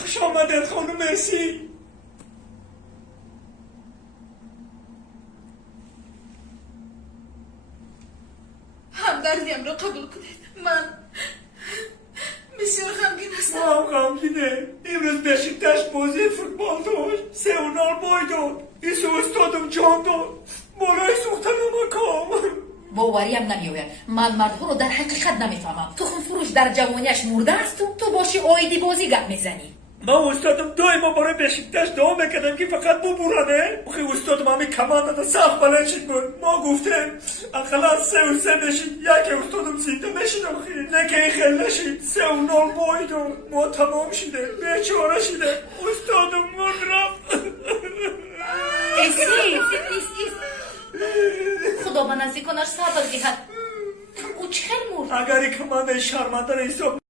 خوش آمدید خانم مسی. همدردیم را قبول کنید. من بسیار غمگین هستم. ما هم غمگینه. امروز بشکتش بازی فوتبال داشت. 3-0 بای داد. ایسو استادم جان داد. بالای سوختن مکام. باوریم نمیآید. من مردها رو در حقیقت نمیفهمم. تخم فروش در جوانیش مرده است و تو باشی آیدی بازی گپ میزنی. ما استادم دائما برای بشکتش دعا میکردم که فقط ببرنه. بخی استادم همین کمان داده سخت بلنشید بود. ما گفتیم اقلا 3-3 بشید. یکی استادم زنده بشید آخی. نکه این خیلی نشید. 3-0 بای داد. ما تمام شده. بیچاره شده. استادم من رفت. ایست. خدا به نزدیکانش صبر دهد. او چه مرد؟ اگر این کمان شرمنده را حساب